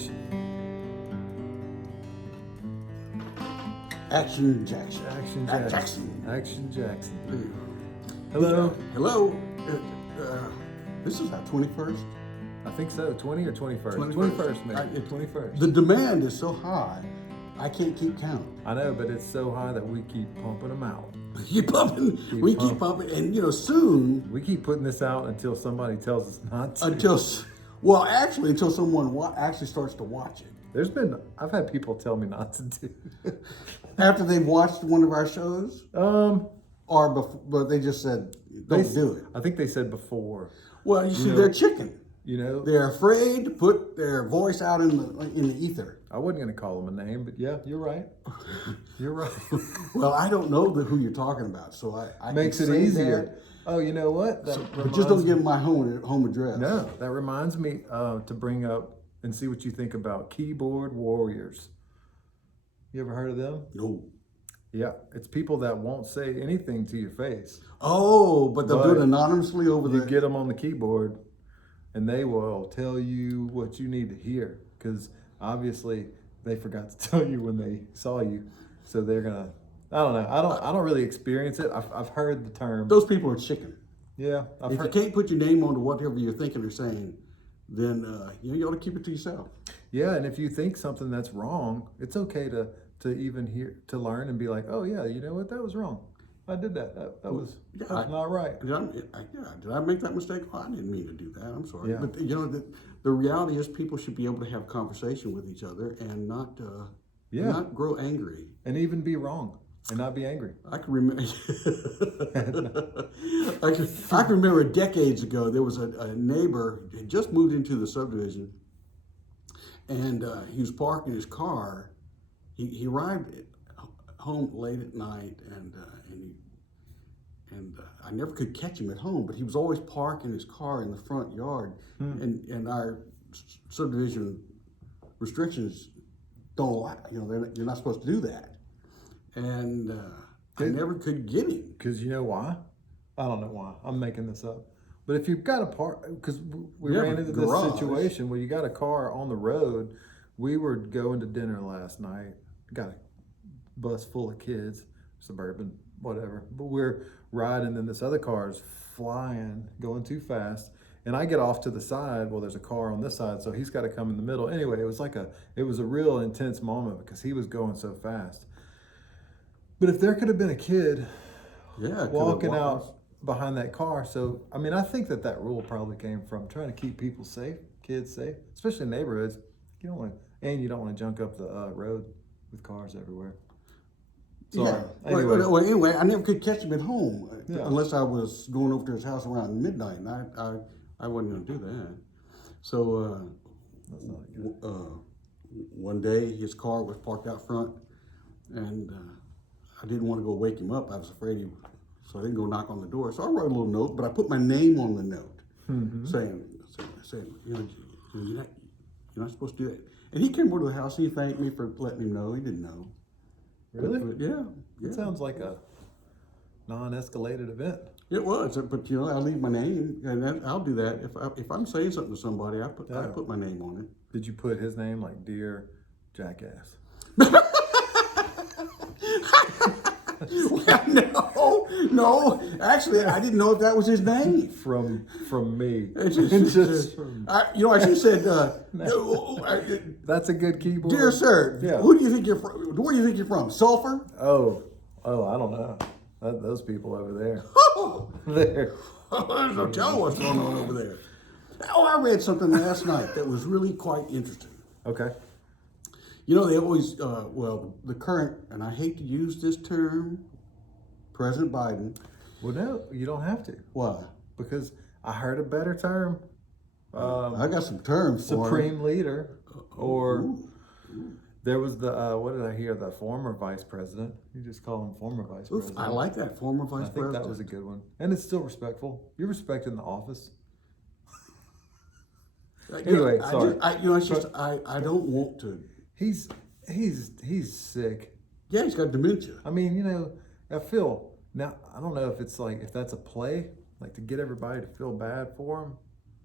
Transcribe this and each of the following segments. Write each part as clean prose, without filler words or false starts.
Action. Action Jackson. Action Jackson. Jackson. Action Jackson. Hello. Hello. This is our 21st. I think so. 20 or 21st? 21st. 21st, maybe. 21st. The demand is so high, I can't keep count. I know, but it's so high that we keep pumping them out. Keep pumping. Keep pumping, and soon. We keep putting this out until somebody tells us not to. Until someone actually starts to watch it. I've had people tell me not to do. After they've watched one of our shows, or before, but they just said don't do it. I think they said before. Well, you see, they're chicken. They're afraid to put their voice out in the ether. I wasn't going to call them a name, but yeah, you're right. You're right. Well, I don't know who you're talking about, so I makes can it say easier. that. Oh, you know what? But just don't give them my home address. No, that reminds me to bring up and see what you think about keyboard warriors. You ever heard of them? No. Yeah, it's people that won't say anything to your face. Oh, but they'll do it anonymously over You get them on the keyboard, and they will tell you what you need to hear, because obviously they forgot to tell you when they saw you, so they're gonna. I don't know. I don't really experience it. I've heard the term. Those people are chicken. Yeah, if you can't put your name onto whatever you're thinking or saying, then you ought to keep it to yourself. Yeah, and if you think something that's wrong, it's okay to even to learn and be like, oh yeah, you know what, that was wrong. I did that. That was not right. Did I make that mistake? Oh, I didn't mean to do that. I'm sorry. Yeah. But the reality is, people should be able to have conversation with each other and not grow angry and even be wrong and not be angry. I can remember. I can remember decades ago. There was a neighbor who had just moved into the subdivision, and he was parking his car. He arrived home late at night, and I never could catch him at home. But he was always parking his car in the front yard, and our subdivision restrictions don't allow. You're not supposed to do that. And I never could get him. Because you know why? I don't know why. I'm making this up. But if you've got a because we ran into this situation where you got a car on the road. We were going to dinner last night. Got a bus full of kids, suburban, whatever. But we're riding, and this other car is flying, going too fast. And I get off to the side. Well, there's a car on this side, so he's got to come in the middle. Anyway, it was a real intense moment because he was going so fast. But if there could have been a kid walking out behind that car. So, I mean, I think that rule probably came from trying to keep people safe, kids safe, especially in neighborhoods. You don't want to junk up the road with cars everywhere. So, anyway, I never could catch him at home unless I was going over to his house around midnight, and I wasn't going to do that. So one day his car was parked out front, and I didn't want to go wake him up. I was afraid so I didn't go knock on the door. So I wrote a little note, but I put my name on the note, saying, you're not supposed to do that. And he came over to the house and he thanked me for letting him know. He didn't know. Really? But yeah. It sounds like a non-escalated event. It was, but I leave my name, and I'll do that if I'm saying something to somebody. I put my name on it. Did you put his name, like Dear Jackass? No. Actually, I didn't know if that was his name. From me. I should said. That's a good keyboard. Dear sir, who do you think you're from? Where do you think you're from? Sulphur? Oh, I don't know. Those people over there. There. There's no telling what's going on over there. Oh, I read something last night that was really quite interesting. Okay. They always, the current, and I hate to use this term, President Biden. Well, no, you don't have to. Why? Because I heard a better term. I got some terms for Supreme Leader, or there was what did I hear? The former Vice President. You just call him former Vice President. I like that, former Vice President. I think that was a good one, and it's still respectful. You're respecting the office. Anyway, sorry. I don't want to. He's sick. Yeah, he's got dementia. I mean, I feel now. I don't know if it's if that's a play, like to get everybody to feel bad for him.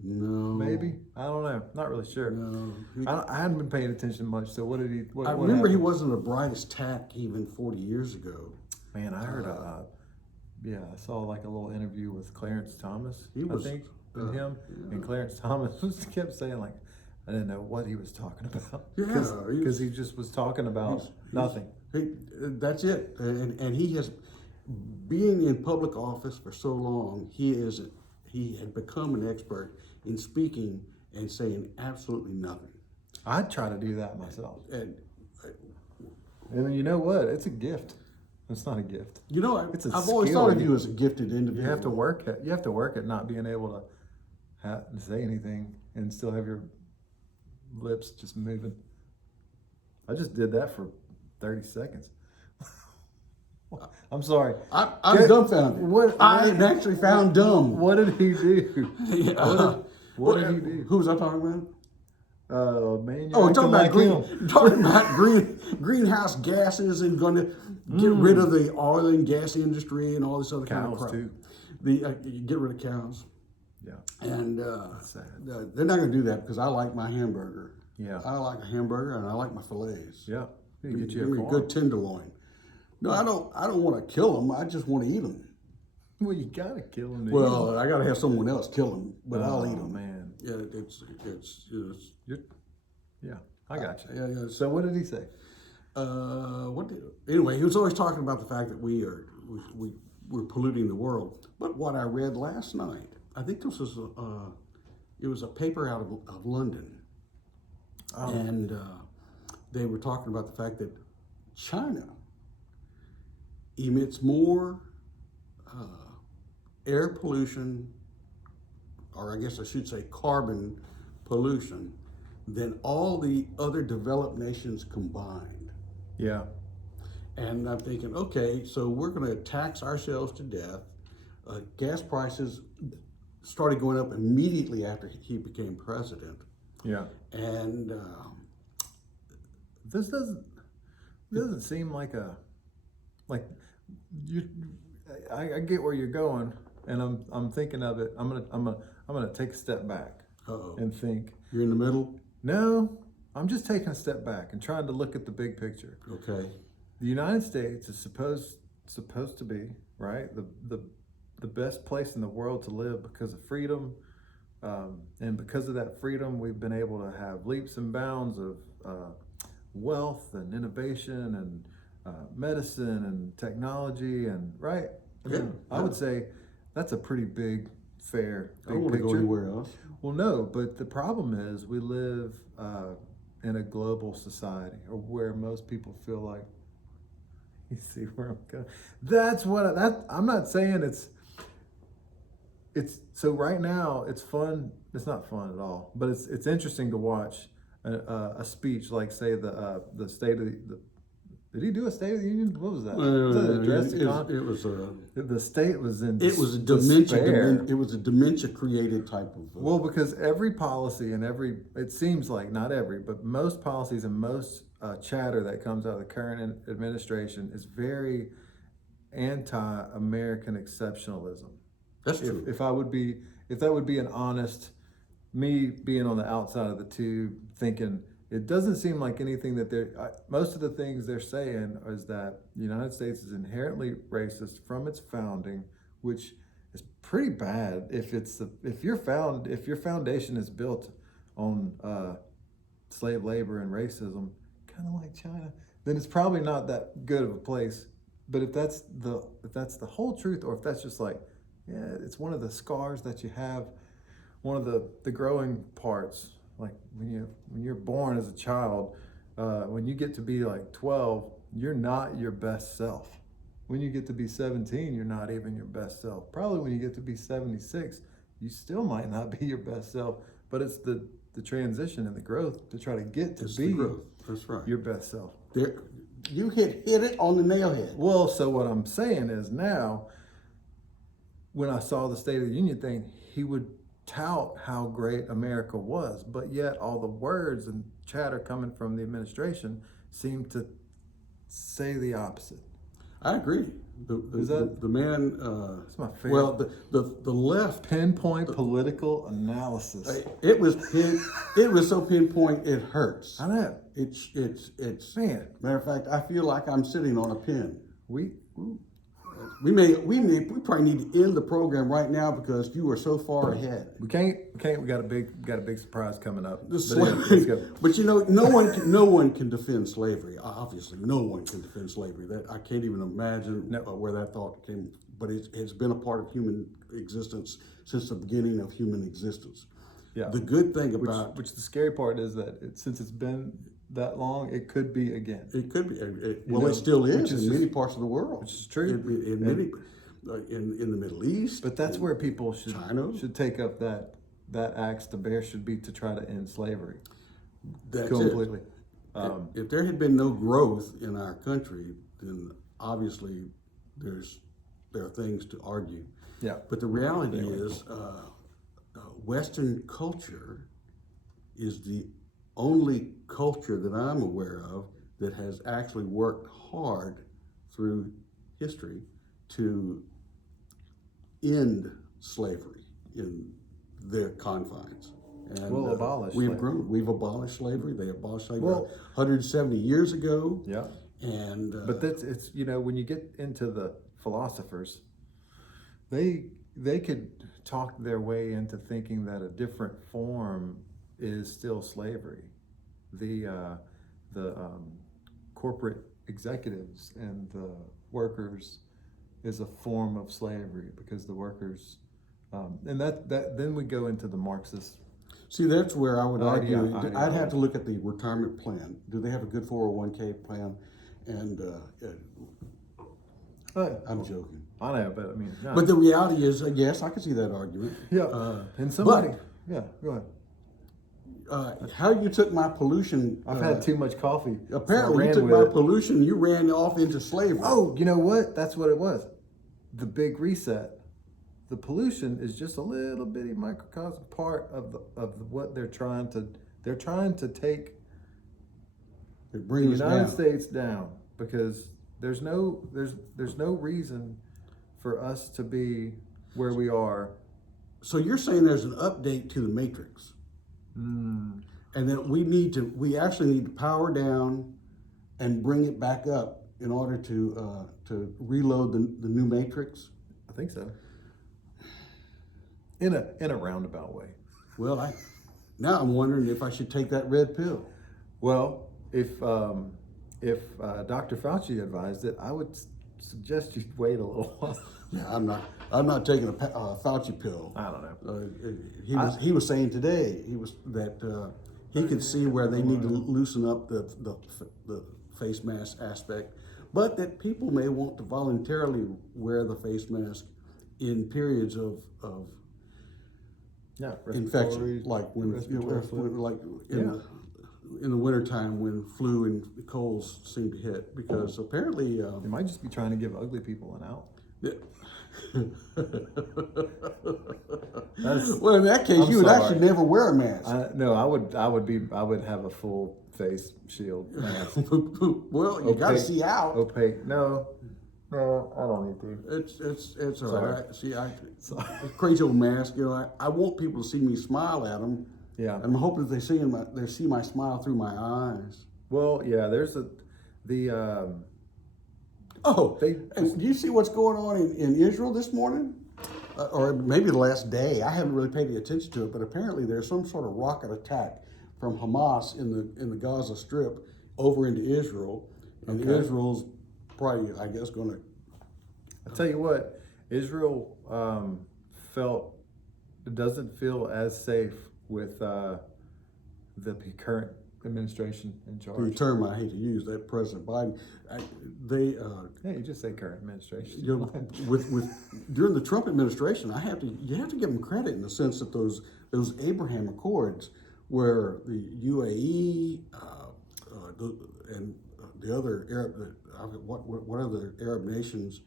No. Maybe, I don't know. Not really sure. No. I hadn't been paying attention much. So what did he? What, I what remember he happened? wasn't the brightest tack even 40 years ago. Man, I heard yeah, I saw like a little interview with Clarence Thomas. He was, I think, and him, and Clarence Thomas kept saying like, I didn't know what he was talking about. Yeah, because he just was talking about nothing. That's it. And he has, being in public office for so long, he had become an expert in speaking and saying absolutely nothing. I'd try to do that myself. And And you know what? It's a gift. It's not a gift. you know, It's a I've always skill. thought of you as a gifted individual. You have to work at. You have to work at not being able to say anything and still have your lips just moving. I just did that for 30 seconds. I'm sorry. I'm dumbfounded. I am actually found dumb. What did he do? What did he do? Who was I talking about? Man, Oh, you're talking acting about like him. talking about greenhouse gases and going to get rid of the oil and gas industry and all this other kind of Cows crap. too. You get rid of cows, Yeah. and Sad. they're not going to do that because I like my hamburger. Yeah. I like a hamburger and I like my fillets. Yeah. You Give get me you a a farm. good tenderloin. No, I don't want to kill them. I just want to eat them. Well, you gotta kill him. Well, I got to have someone else kill them, but I'll eat them. Man. Yeah, it's Yeah, I got you. yeah, yeah. So what did he say? Anyway, he was always talking about the fact that we're polluting the world. But what I read last night, I think this was it was a paper out of London, and they were talking about the fact that China emits more air pollution, or I guess I should say carbon pollution, than all the other developed nations combined. Yeah. And I'm thinking, okay, so we're going to tax ourselves to death. Gas prices started going up immediately after he became president. Yeah. And This doesn't seem like you. I get where you're going, and I'm thinking of it. I'm gonna take a step back uh-oh, and think. you're in the middle? No, I'm just taking a step back and trying to look at the big picture. Okay. The United States is supposed to be, right, the best place in the world to live because of freedom, and because of that freedom, we've been able to have leaps and bounds of wealth and innovation and medicine and technology and right. I mean, I would say that's a pretty big, fair, I don't big want to go picture. anywhere else. Well, no, but the problem is we live in a global society, or where most people feel like. You see where I'm going? I'm not saying it's so right now it's fun. It's not fun at all, but it's interesting to watch a speech like say the state of the. Did he do a State of the Union? What was that? Was that an address to the state was in. It was a despair. dementia. It was a dementia created type of. Well, because every policy and it seems like not every, but most policies and most chatter that comes out of the current administration is very anti-American exceptionalism. That's true. If that would be an honest, me being on the outside of the tube, thinking it doesn't seem like anything that most of the things they're saying is that the United States is inherently racist from its founding, which is pretty bad if your foundation is built on slave labor and racism, kind of like China, then it's probably not that good of a place. But if that's the whole truth, or if that's just like, yeah, it's one of the scars that you have, one of the growing parts, like when you're born as a child, when you get to be like 12, you're not your best self. When you get to be 17, you're not even your best self. Probably when you get to be 76, you still might not be your best self, but it's the transition and the growth to try to get to be That's right. your best self. There, you hit it on the nail head. Well, so what I'm saying is now, when I saw the State of the Union thing, he would tout how great America was, but yet all the words and chatter coming from the administration seem to say the opposite. I agree. Is that- The man? That's my favorite. Well, the left. Pinpoint political analysis. It was so pinpoint it hurts. I know. It's Man, matter of fact, I feel like I'm sitting on a pin. we We probably need to end the program right now because you are so far ahead. we can't. We got a big surprise coming up. The But anyway, slavery, let's go. but no one can defend slavery. Obviously, no one can defend slavery. That I can't even imagine No. where that thought came. But it's been a part of human existence since the beginning of human existence. Yeah. The good thing about Which the scary part is that since it's been that long, it could be again. it could be know, it still which is is in many just- parts of the world. which is true. In many in the Middle East. But that's where people should China. should take up that axe to bear should be to try to end slavery That's completely. it. If there had been no growth in our country, then obviously there are things to argue. Yeah. But the reality is, Western culture is the only culture that I'm aware of that has actually worked hard through history to end slavery in their confines. And Well, abolish we've slavery. grown. We've abolished slavery. They abolished slavery Well- 170 years ago. Yeah. And But it's when you get into the philosophers, they could talk their way into thinking that a different form is still slavery. The corporate executives and the workers is a form of slavery because the workers, and that then we go into the Marxist. see, that's where I would argue. Idea. I'd have to look at the retirement plan. Do they have a good 401k plan? And I'm joking. I know, but I mean, no. But the reality is, yes, I can see that argument. yeah, and somebody, yeah, go ahead. How you took my pollution? I've had too much coffee. so I Apparently, you ran took with my it. pollution. You ran off into slavery. Oh, you know what? That's what it was. The big reset. The pollution is just a little bitty microcosm part of what they're trying to. They're trying to take it the brings us United down. States down because there's no reason for us to be where we are. So you're saying there's an update to the matrix, and that we actually need to power down and bring it back up in order to reload the new matrix. I think so. In a roundabout way. Well, now I'm wondering if I should take that red pill. Well, if Dr. Fauci advised it, I would suggest you wait a little while. Yeah, I'm not taking a Fauci pill. I don't know. He was saying today that he could see where they need to loosen up the face mask aspect, but that people may want to voluntarily wear the face mask in periods of Yeah, infection, like when respiratory flu. like in the wintertime when flu and colds seem to hit, because apparently They might just be trying to give ugly people an out. well, in that case, I'm you would sorry. actually never wear a mask. No, I would have a full face shield mask. Well, you got to see out. Opaque. No, I don't need to. It's all Sorry. right. See, it's crazy old mask. You know, I want people to see me smile at them. Yeah. I'm hoping that they see my smile through my eyes. Well, yeah. There's Oh, They- and do you see what's going on in Israel this morning? Or maybe the last day. I haven't really paid any attention to it, but apparently there's some sort of rocket attack from Hamas in the Gaza Strip over into Israel, and Okay. Israel's probably, I guess, going to. I tell you what, Israel doesn't feel as safe with the current administration in The charge. term I hate to use, that President Biden, Yeah, you just say current administration. you know, with during the Trump administration, you have to give them credit in the sense that those Abraham Accords, where the UAE and the other Arab, what other Arab nations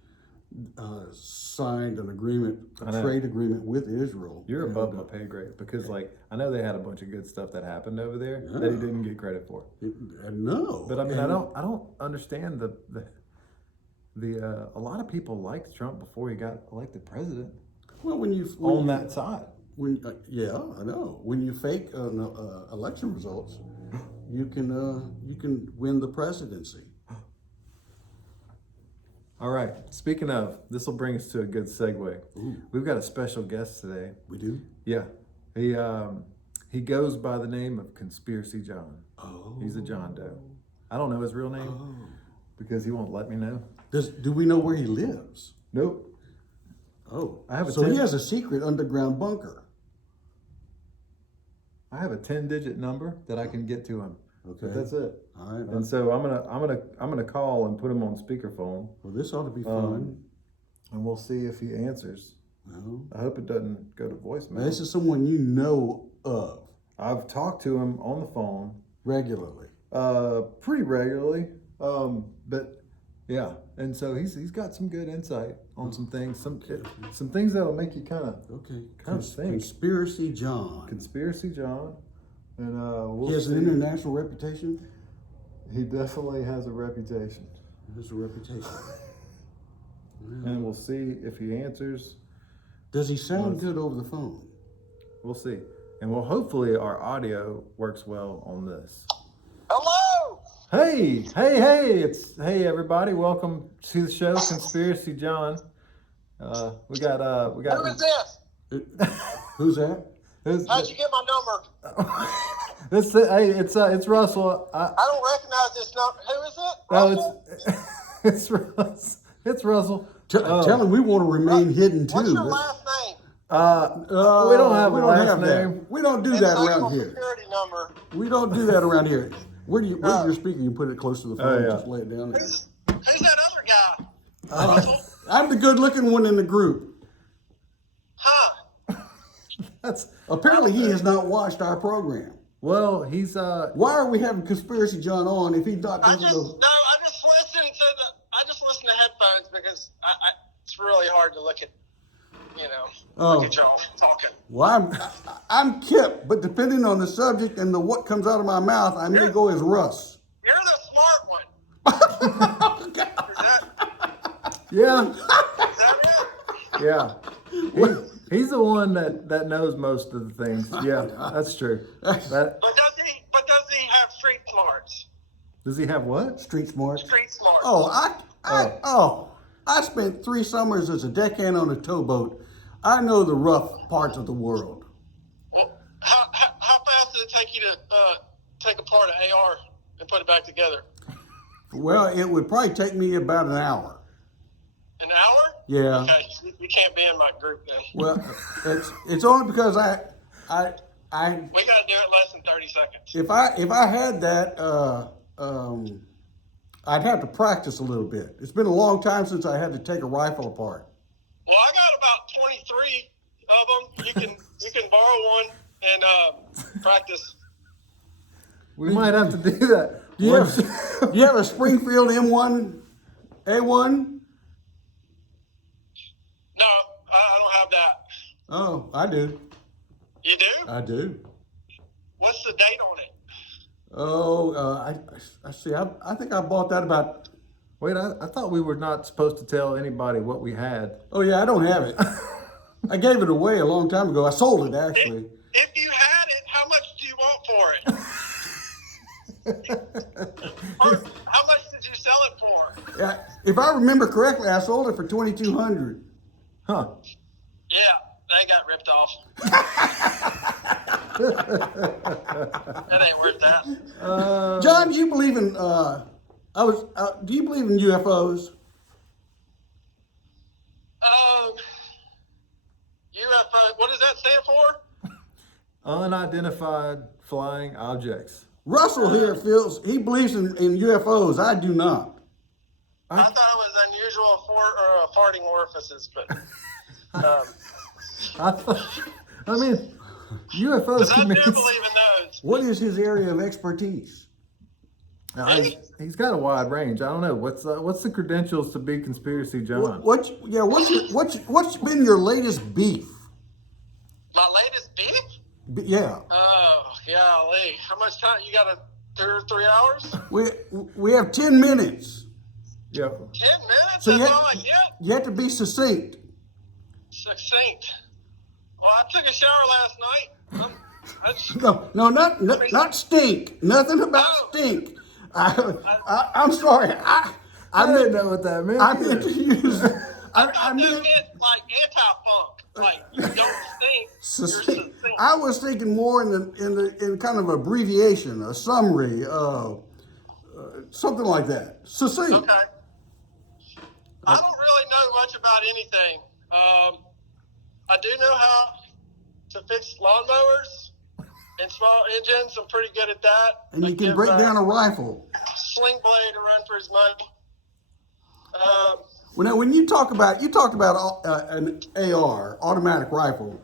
signed an agreement, I a know. trade agreement with Israel. You're And, above my pay grade because, like, I know they had a bunch of good stuff that happened over there that he Yeah. didn't get credit for. and no, But I mean, and- I don't understand a lot of people liked Trump before he got elected president Well, on that side. Yeah, I know. When you fake election results, you can win the presidency. All right. Speaking of, this will bring us to a good segue. Ooh. We've got a special guest today. We do. Yeah, he goes by the name of Conspiracy John. Oh. He's a John Doe. I don't know his real name Oh. because he won't let me know. Do we know where he lives? Nope. Oh, I have a so he 10 has a secret underground bunker. I have a 10-digit number that I can get to him. Okay, But that's it. all right. And so I'm gonna call and put him on speakerphone, Well, this ought to be fun. and we'll see if he answers. No. I hope it doesn't go to Now, voicemail. this is someone you know of I've talked to him on the phone, regularly. pretty regularly. But yeah, and so he's got some good insight on some things, some things that'll make you kind of Okay. Kind of think. Conspiracy John. Conspiracy John, and we'll He has see. an international reputation. He definitely has a reputation, He has a reputation. and we'll see if he answers. Does he sound good over the phone? We'll see, and well, hopefully our audio works well on this. Hello! Hey everybody, welcome to the show, Conspiracy John. We got Who is this? Who's that? How'd you get my number? It's Russell. I don't recognize this number. Who is it? Oh, Russell? it's Russ. It's Russell. Tell him we want to remain hidden too. What's your but- last name? We don't have a last have that. name. We don't do And that social around here. security number. We don't do that around here. Where's your speaker? You can put it close to the phone. yeah. Just lay it down there. Who's that other guy? Russell? I'm the good-looking one in the group. Huh? That's Apparently, he has not watched our program. well. He's Why are we having Conspiracy John on if he's not I doesn't just know? I just listen to headphones because it's really hard to look at Oh. look at y'all talking. Well, I'm Kip, but depending on the subject and what comes out of my mouth, I may go as Russ. You're the smart one. Is yeah, that it? yeah. He's the one that knows most of the things. Yeah, that's true. That But does he have street smarts? does he have what? Street smart. Street smarts. Oh, I spent 3 summers as a deckhand on a towboat. I know the rough parts of the world. Well, how fast did it take you to take apart an AR and put it back together? Well, it would probably take me about an hour. An hour? Yeah. Okay, you can't be in my group then. Well, it's only because I We got to do it less than 30 seconds. if I had that I'd have to practice a little bit. It's been a long time since I had to take a rifle apart. Well, I got about 23 of them. You can borrow one and practice. We might have to do that. You have a Springfield M1 A1? No, I don't have that. Oh, I do. You do? I do. What's the date on it? Oh, I see. I think I bought that about. Wait, I thought we were not supposed to tell anybody what we had. Oh yeah, I don't have it. I gave it away a long time ago. I sold it actually. If you had it, how much do you want for it? Or how much did you sell it for? Yeah, if I remember correctly, I sold it for $2,200. Huh? Yeah, they got ripped off. That ain't worth that. John, do you believe in? Do you believe in UFOs? UFO, what does that stand for? Unidentified flying objects. Russell here feels he believes in UFOs. I do not. I thought it was unusual for farting orifices, but I mean, UFOs I can do mean. believe in those. What is his area of expertise? He's got a wide range. I don't know what's the credentials to be Conspiracy John. What's been your latest beef? My latest beef? Yeah, Oh, golly. How much time? You got 2 or 3 hours? we have 10 minutes. Yeah. 10 minutes? So That's all I get? you have to be succinct. Succinct. Well, I took a shower last night. No, not stink. Nothing about No. stink. I'm sorry. I didn't know what that meant. I meant to use. I That meant meant like anti-funk. Like, you don't stink. You're succinct. succinct. I was thinking more in kind of abbreviation, a summary, something like that. Succinct. Okay. I don't really know much about anything. I do know how to fix lawnmowers and small engines. I'm pretty good at that. And I you can give, break down a rifle. Sling Blade a run for his money. Well, now, when you talked about an AR, automatic rifle,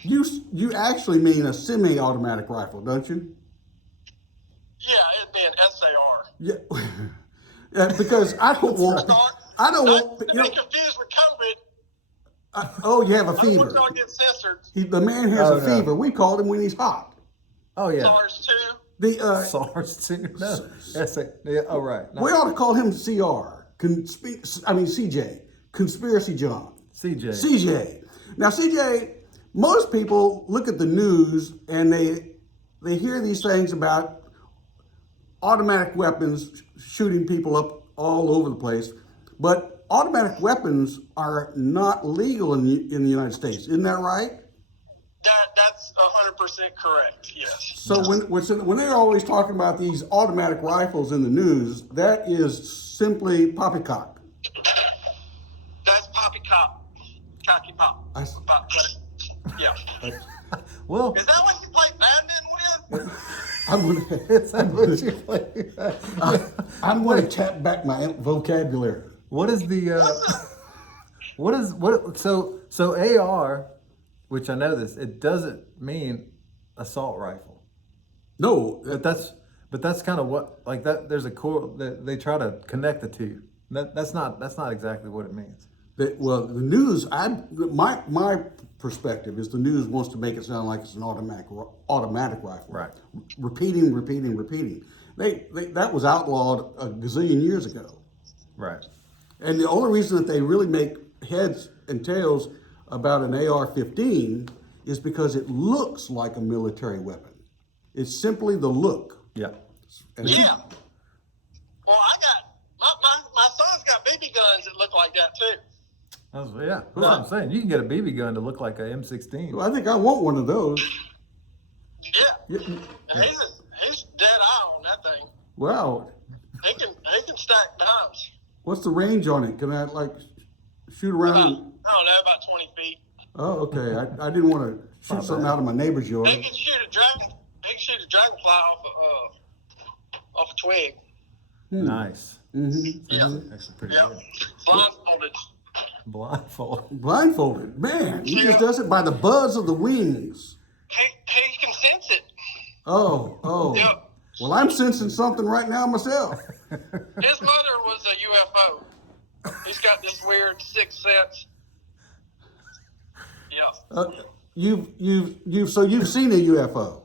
you actually mean a semi-automatic rifle, don't you? Yeah, it'd be an SAR. Yeah. Yeah, because I don't want. I don't Not want. to You be know, confused with COVID. oh, you have a I don't want fever. y'all to get censored. The man has Oh, a no. fever. We called him when he's hot. Oh yeah. SARS too. The SARS too. No. Yeah. Oh right. No. we ought to call him CR. CJ. Conspiracy John. CJ. CJ. Now, CJ, most people look at the news and they hear these things about automatic weapons shooting people up all over the place, but automatic weapons are not legal in the United States. Isn't that right? That's 100% correct. Yes. So when they're always talking about these automatic rifles in the news, that is simply poppycock. That's poppycock. Cocky pop. I- Pop. Yeah. Well, Is that what you play badminton with? I'm gonna, is that what you play? I'm going to tap back my vocabulary. What is the so AR, which I know this, it doesn't mean assault rifle. No, But that's kind of what, like that there's a core that they try to connect the two. That's not exactly what it means. well, the news. My perspective is the news wants to make it sound like it's an automatic rifle. Right. Repeating. That was outlawed a gazillion years ago. Right. And the only reason that they really make heads and tails about an AR-15 is because it looks like a military weapon. It's simply the look. Yeah. And Yeah. Well, I got my son's got BB guns that look like that too. That's what I'm saying. You can get a BB gun to look like a M16. Well, I think I want one of those. Yeah. Yeah. And he's dead eye on that thing. Wow. He can stack dimes. What's the range on it? Can I like shoot About, I around? don't know, about 20 feet. Oh, okay. I didn't want to shoot Not something bad. out of my neighbor's yard. They can shoot a dragonfly off a twig. Nice. Yeah. Actually pretty Yeah. good. Blindfolded. Blindfold. Blindfolded. Man, he just Yeah. does it by the buzz of the wings. He can sense it. Oh. Yeah. Well, I'm sensing something right now myself. His mother was a UFO. He's got this weird sixth sense. Yeah. You've seen a UFO.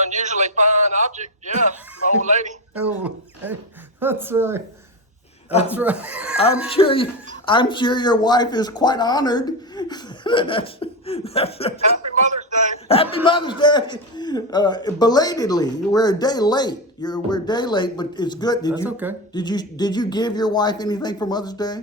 Unusually fine object. Yeah. My old lady. Oh, hey, that's right. That's right. I'm sure your wife is quite honored. that's, Happy Mother's Day. Happy Mother's Day. Belatedly, we're a day late. We're a day late, but it's good. That's okay. Did you give your wife anything for Mother's Day?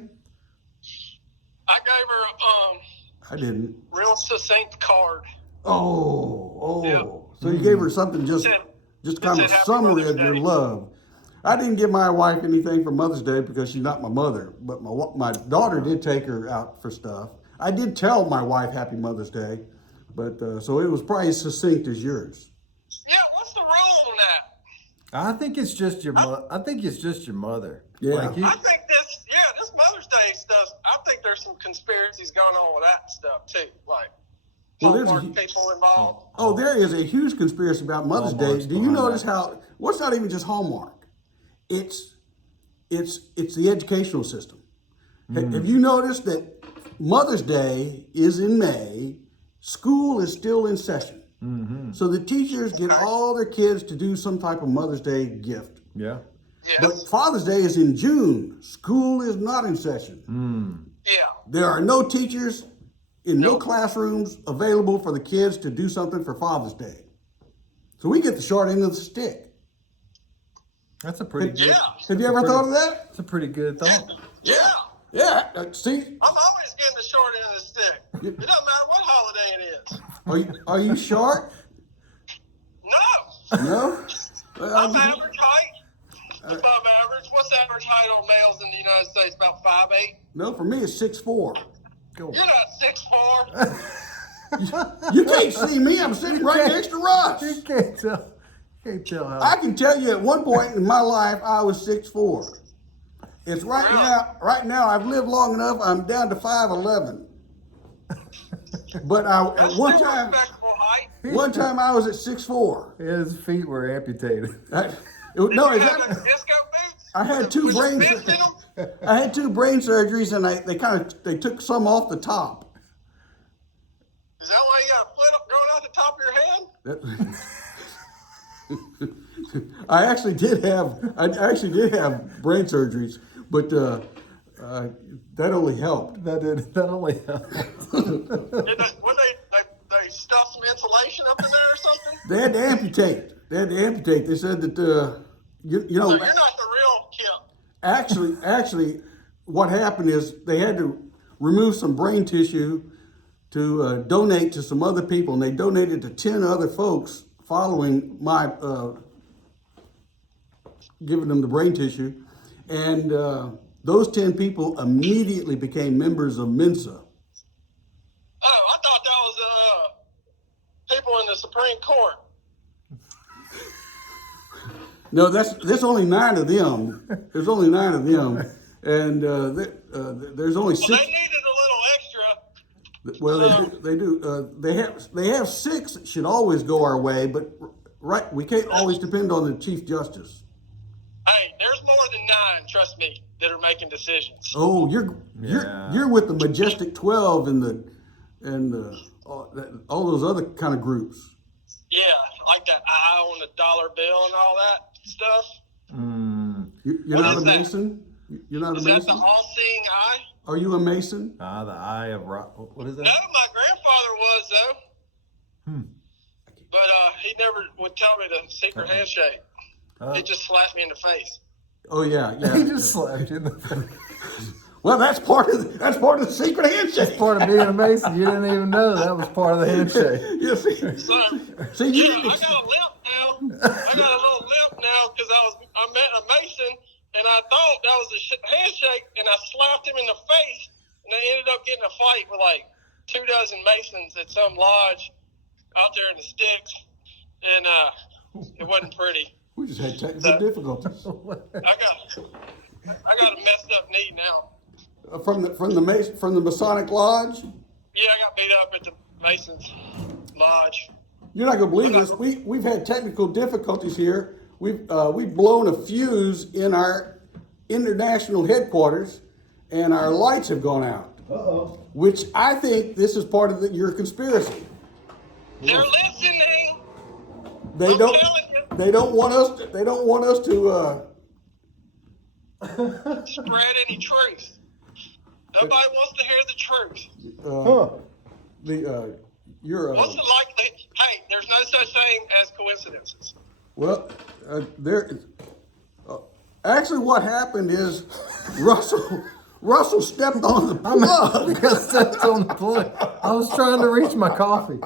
I gave her I didn't. real succinct card. Oh. Yeah. So you gave her something just kind It of said a Happy summary Mother's of your Day. love. I didn't give my wife anything for Mother's Day because she's not my mother, but my daughter did take her out for stuff. I did tell my wife Happy Mother's Day, but so it was probably as succinct as yours. Yeah, what's the rule on that? I think it's just your I think it's just your mother. Yeah. Like you, I think this Mother's Day stuff, I think there's some conspiracies going on with that stuff too. Like, Well, there's Hallmark people involved. Oh, there is a huge conspiracy about Mother's Hallmark's Day. Do you behind notice that. how? What's not even just Hallmark? It's the educational system. Have you noticed that Mother's Day is in May? School is still in session, so the teachers get all their kids to do some type of Mother's Day gift. yeah. Yes. But Father's Day is in June. School is not in session. Yeah. There are no teachers in no classrooms available for the kids to do something for Father's Day. So we get the short end of the stick. That's a pretty good. Yeah. Have you ever thought of that? That's a pretty good thought. Yeah. Yeah. See, I'm always getting the short end of the stick. It doesn't matter what holiday it is. are you short? No. No. I'm average height. Above average. What's average height on males in the United States? About 5'8". No, for me it's 6'4". Go. You're not 6'4". You can't see me. I'm sitting right can't. next to Russ. You can't tell. Can't tell how. I can tell you at one point in my life I was 6'4". It's right Really? now. Right now, I've lived long enough. I'm down to 5'11". But That's at still one a time, respectable height. I was at 6'4". His feet were amputated. No, You have exactly. those disco boots? I had two With brain. fist in them? I had 2 brain surgeries, and they took some off the top. Is that why you got a foot up growing out the top of your head? I actually did have brain surgeries, but that only helped. That only helped. When they stuff some insulation up in there or something? They had to amputate. They said that you So know. you're not the real Kip. Actually, what happened is they had to remove some brain tissue to donate to some other people, and they donated to 10 other folks following my giving them the brain tissue, and those 10 people immediately became members of Mensa. Oh, I thought that was people in the Supreme Court. No, there's only 9 of them. There's only 9 of them, and there's only 6. Well, they needed a little extra. Well, they do. They have 6 that should always go our way, but right, we can't always depend on the Chief Justice. Hey, there's more than 9, trust me, that are making decisions. Oh, Yeah. you're with the Majestic 12 and all those other kind of groups. Yeah, like that eye on the dollar bill and all that stuff. You're What not is a that? Mason. You're not a Is that the Mason. all-seeing eye? Are you a Mason? The eye of rock. What is that? No, my grandfather was, though. But he never would tell me the secret handshake. He just slapped me in the face. Oh yeah. He just slapped you in the face. Well, that's part of the secret handshake. Part of being a Mason. You didn't even know that was part of the handshake. You see, So, you yeah, I got a limp now. I got a little limp now because I met a Mason and I thought that was a handshake and I slapped him in the face and I ended up getting a fight with like 24 Masons at some lodge out there in the sticks and it wasn't pretty. we just had technical difficulties I got a messed up knee now. from the Masonic Lodge. Yeah, I got beat up at the Masons lodge. You're not gonna believe this. We've had technical difficulties here. We've blown a fuse in our international headquarters, and our lights have gone out. Which I think this is part of your conspiracy. They're listening. They I'm don't. telling you. They don't want us. They don't want us to. Spread any truth. Nobody wants to hear the truth. You're. What's it like? Hey, there's no such thing as coincidences. Well, there. Actually, what happened is Russell stepped on the plug. I stepped on the plug. I was trying to reach my coffee.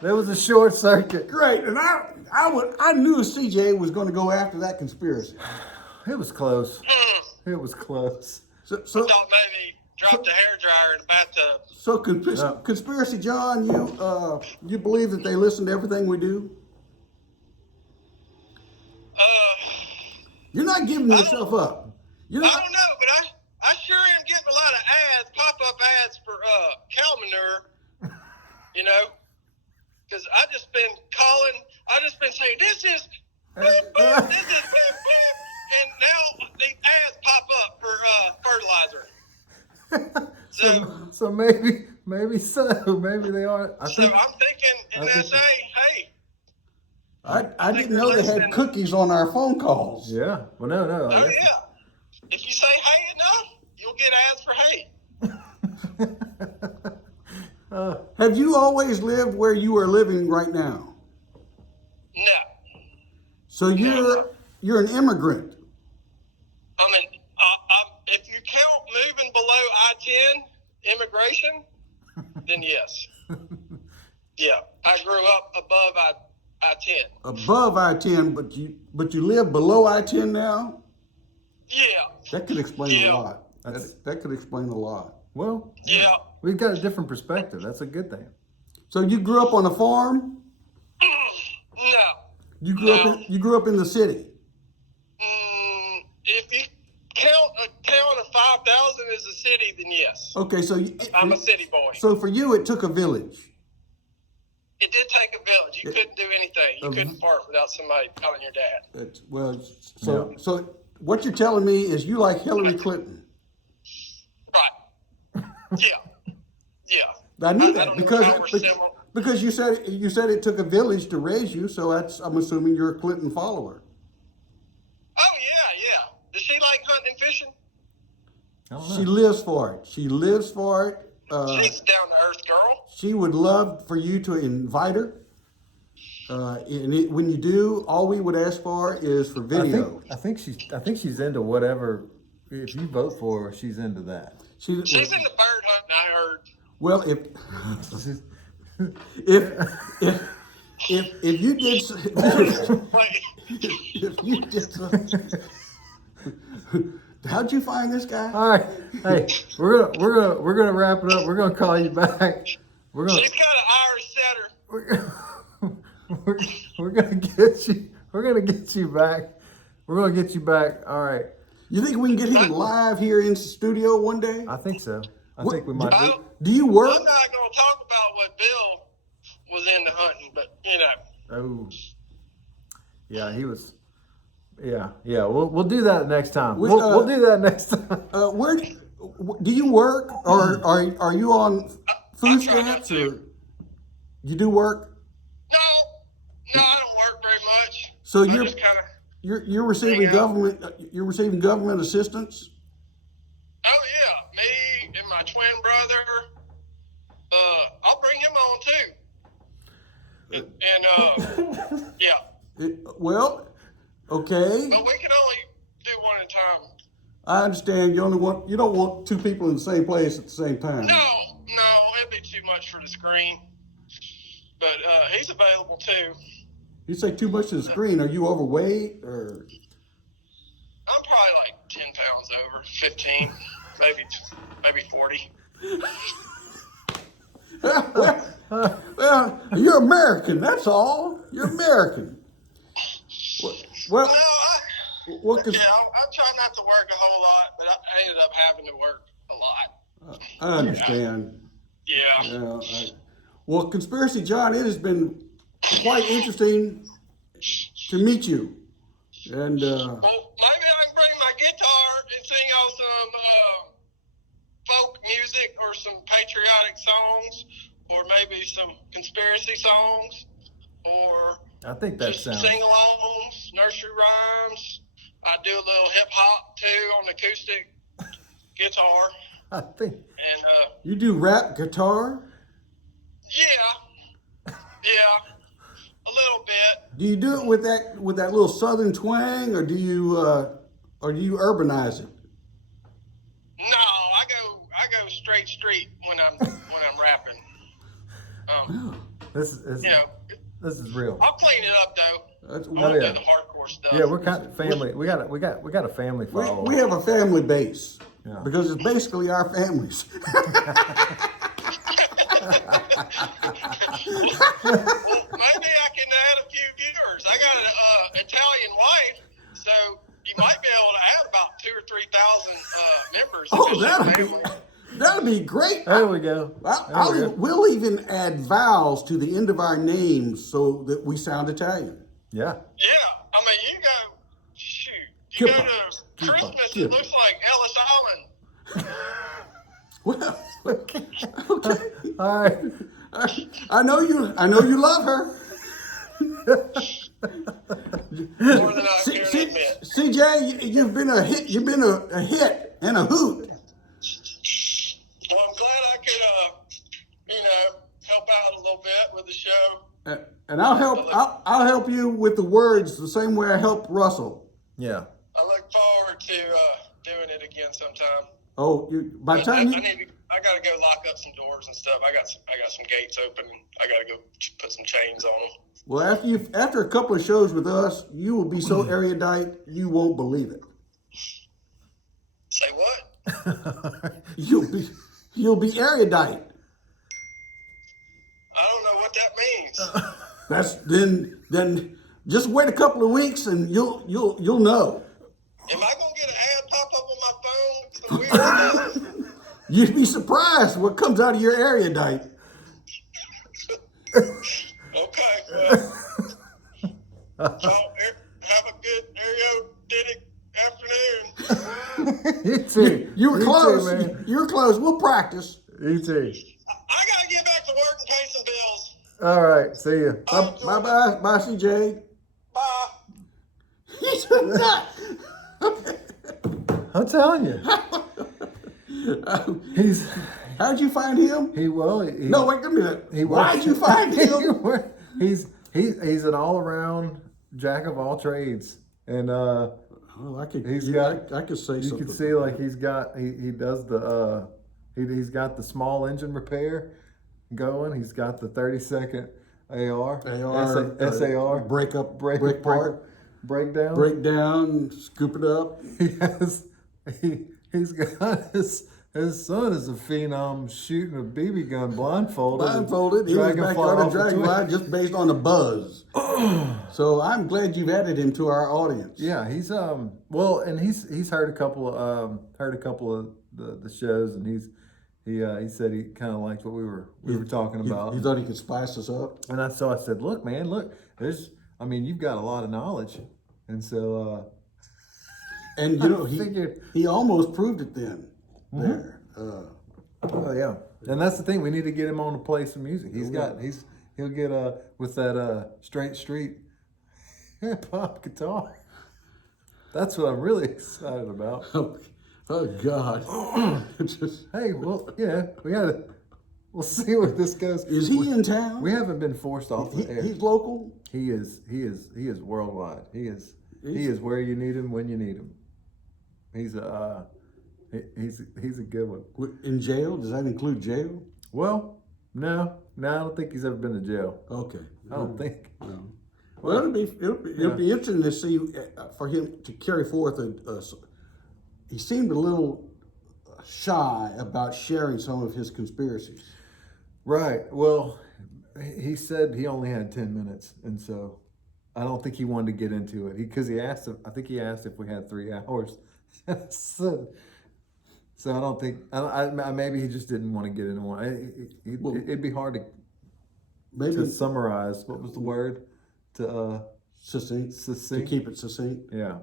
There was a short circuit. Great, and I knew CJ was going to go after that conspiracy. It was close. It was close. So Thought maybe dropped a hairdryer in the bathtub. So conspiracy, John, you believe that they listen to everything we do? You're not giving yourself up. You're I not. don't know, but I sure am getting a lot of ads, pop-up ads for cow manure. You know, because I just been saying this is boop, boop, this is boop, boop, and now the ads pop up for fertilizer. So maybe so. Maybe they are. So I'm thinking, and they say, hey, I didn't know they had cookies on our phone calls. Yeah. Well, no. Oh yeah. If you say hey enough, you'll get ads for hey. Have you always lived where you are living right now? No. So you're an immigrant. I mean, if you count moving below I-10 immigration, then yes. Yeah, I grew up above I-10. Above I-10, but you live below I-10 now? Yeah. That could explain Yeah. a lot. That could explain a lot. Well, Yeah. we've got a different perspective. That's a good thing. So you grew up on a farm? No. You grew up in the city? If you count a town of 5,000 as a city, then yes. Okay, so I'm a city boy. So for you, it took a village. It did take a village. You couldn't do anything. You couldn't fart without somebody calling your dad. So what you're telling me is you like Hillary Clinton. Right. Yeah. Yeah. I knew I that don't know how we're similar. because you said it took a village to raise you. So I'm assuming you're a Clinton follower. Oh, yeah. Does she like hunting and fishing? I don't know. She lives for it. She's She's a down-to-earth girl. She would love for you to invite her. When you do, all we would ask for is for video. I think she's into whatever. If you vote for her, she's into that. She's into bird hunting, I heard. Well, if you did, Wait. if you did, how'd you find this guy? All right, hey, we're gonna wrap it up. We're gonna call you back. We're gonna She's got an Irish setter. we're gonna get you. We're gonna get you back. We're gonna get you back. All right. You think we can get him live here in the studio one day? I think so. I What- think we might. Do you work? I'm not going to talk about what Bill was into hunting, but, you know. Oh, yeah, he was. Yeah. We'll do that next time. We, We'll do that next time. Where do you work, or are you on food I try not stamps, to. or you do work? No, I don't work very much. So I you're just kind of, you're receiving hang out. government assistance. oh, yeah, me and my twin brother. I'll bring him on, too. And yeah. Well, okay, But we can only do one at a time. I understand. You don't want two people in the same place at the same time. No, it'd be too much for the screen. But he's available, too. You say too much to the screen. Are you overweight, or? I'm probably like 10 pounds over, 15, maybe 40. Well, you're American. That's all. You're American. Well, No, what could, I'm trying not to work a whole lot, but I ended up having to work a lot. I understand. Yeah. Well, Conspiracy John, it has been quite interesting to meet you. And Well, maybe I can bring my guitar and sing y'all some folk music or some patriotic songs, or maybe some conspiracy songs, or I think that just sounds. sing-alongs, nursery rhymes. I do a little hip-hop, too, on the acoustic guitar. I think. And, you do rap guitar. yeah, a little bit. Do you do it with that little southern twang, or do you urbanize it? No, I go straight street when I'm rapping. This is You know, this is real. I'll clean it up though. That's, I won't yeah. do the hardcore stuff. Yeah, we're kind of family. We got a family following. we have a family base Yeah. because it's basically our families. Well, maybe I can add a few viewers. I got an Italian wife, so you might be able to add about 2,000 or 3,000 members. Oh, of this family. that'll be great. There we go. There we go. We'll even add vowels to the end of our names so that we sound Italian. Yeah. Yeah, I mean, you go. Shoot, you go Kippa. to Christmas. Kippa. It looks like Ellis Island. Well, okay. All right. I know you love her. More than I care to admit. CJ, you've been a hit. You've been a hit and a hoot. Well, I'm glad I could, help out a little bit with the show. And I'll help you with the words the same way I helped Russell. Yeah. I look forward to doing it again sometime. Oh, by the time I gotta go lock up some doors and stuff. I got some gates open. I gotta go put some chains on them. well, after a couple of shows with us, you will be so erudite you won't believe it. Say what? You'll be erudite. I don't know what that means. That's then just wait a couple of weeks and you'll know. Am I gonna get an ad pop up on my phone? Some weird stuff? You'd be surprised what comes out of your erudite. Okay. Well, y'all have a good afternoon. You too. You were You close. too, man. You were close. We'll practice. You too. I gotta get back to work and pay some bills. All right. See ya. Bye, CJ. Bye. He said that. I'm telling you. He's How'd you find him? no, Wait a minute. He Why'd you find him? he's an all around jack of all trades, and Oh, I could. He's I could say you something. can see like he does the he's got the small engine repair going. He's got the 30-second AR, SAR break part, breakdown. scoop it up. He's got his son is a phenom shooting a BB gun blindfolded. Blindfolded, in his backyard of Dragonfly, just based on the buzz. So I'm glad you've added him to our audience. Yeah, he's and he's heard a couple of the shows, and he said he kind of liked what we were talking about. He thought he could spice us up. And I said, look, you've got a lot of knowledge, and so And he almost proved it then. Mm-hmm. There. oh yeah, and that's the thing. We need to get him on to play some music. He'll get with that straight street hip hop guitar. That's what I'm really excited about. Oh God! Hey, well, yeah, we'll see where this goes. Is he in town? We haven't been forced off the air. He's local. He is worldwide. He is where you need him when you need him. He's a good one. In jail? Does that include jail? Well, no, I don't think he's ever been to jail. Okay. I don't think. No. Well, it'll be interesting to see for him to carry forth he seemed a little shy about sharing some of his conspiracies. Right. Well, he said he only had 10 minutes, and so I don't think he wanted to get into it. I think he asked if we had 3 hours. So I don't think. Maybe he just didn't want to get into one. It'd be hard to summarize. What was the word? Succinct. To keep it succinct. Yeah.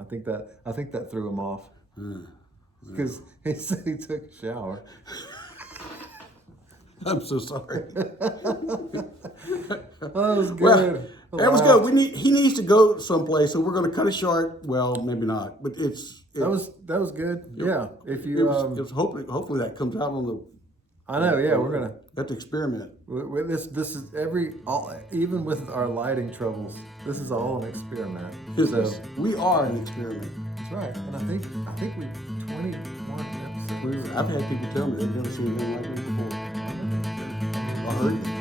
I think that threw him off because he said he took a shower. I'm so sorry. That was good. Well, that was good. He needs to go someplace, so we're going to cut it short. Well, maybe not, but that was good. Yeah, if you hopefully that comes out on the. I know. Yeah, we're gonna have to experiment. This is even with our lighting troubles. This is all an experiment. So we are an experiment. That's right, and I think we 21 episodes. I've had people tell me they've never seen anything like this before. I heard it.